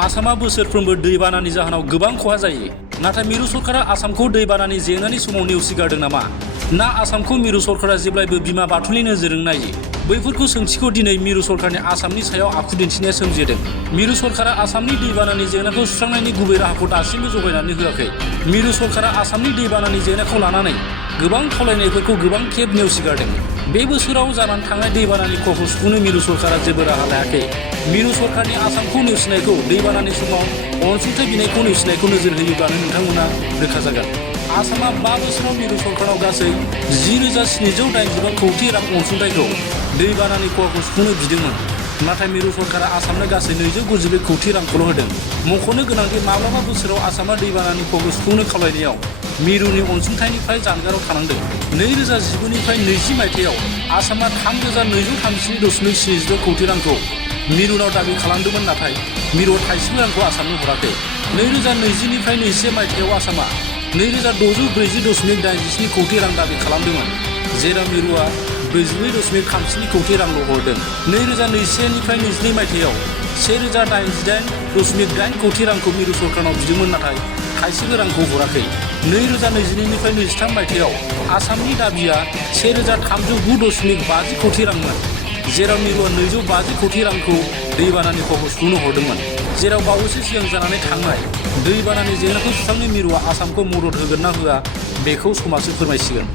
आसामा बोसोरफ्रोमबो दैबानानि जाहोनाव गोबां खहा जायो। नाथाय मिरु सरकारा आसामखौ दैबानानि जेंनानि समाव नेवसिगारदों नामा? ना आसामखौ मिरु सरकारा जेब्लायबो बिमा बाथौनि नोजोरजों नायो? बैफोरखौ सोंथिखौ दिनै मिरु सरकारनि आसामनि सायाव आखु दिन्थिनाया सोमजिदों। मिरु सरकारा आसामनि दैबानानि जेंनाखौ सुस्रांनायनि गुबै राहाखौ दासिमबो जगायनानै होआखै। मिरु सरकारा आसामनि दैबानानि जेंनाखौ लानानै गोबां खावलायनायफोरखौ गोबां खेब नेवसिगारदों। बे बोसोराव जानानै थांनाय दैबानानि खहाखौ सुफुंनो मिरु सरकारा जेबो राहा लायाखै। मिरु सरकारनि आसामखौ नेवसिनायखौ दैबानानि समाव अनसुंथाइ बिनायखौ नेवसिनायखौ नोजोर होयोब्लानो नोंथांमोना रोखा जागोन। आसामा 5 बोसोराव मिरु सरकाराव गासै 10,785 कौटि रां अनसुंथाइखौ दैबानानि खहाखौ सुफुंनो बिदोंमोन। नाथाय मिरु सरकारा आसामनो गासै 292 कौटि रांखौल' होदों। मख'नो गोनांदि माब्लाबा बोसोराव आसामा दैबानानि खहाखौ सुफुंनो खावलायनायाव मिरुनि अनसुंथाइनिफ्राय जानगाराव थानांदों। 2019 निफ्राय 20 मायथाइयाव आसामा 3,237.72 कौटि रांखौ मिरुनाव दाबि खालामदोंमोन, नाथाय मिरुआ थाइसेबो रांखौ आसामनो हराखै। 2020 निफ्राय 21 मायथाइयाव आसामा 2,640.87 कौटि रां दाबि खालामदोंमोन, जेराव मिरुआ 44.57 कौटि रांल' हरदों। 2021 निफ्राय 22 मायथाइयाव 1,088.8 कौटि रांखौ मिरु सरकारनाव बिदोंमन, नाथाय थाइसेबो रांखौ हराखै। 2022 निफ्राय 23 मायथाइयाव आसामनि दाबिया 1,309.50 कौटि रांमोन, जेराव मिरुआ 250 कौटि रांखौ दैबानानि खहाखौ सुफुंनो हरदोंमोन। जेराव बावैसो सिगां जानानै थांनाय दैबानानि जेंनाखौ सुस्रांनो मिरुआ आसामखौ मदद होगोन ना होआ बेखौ समाजो फोरमायसिगोन।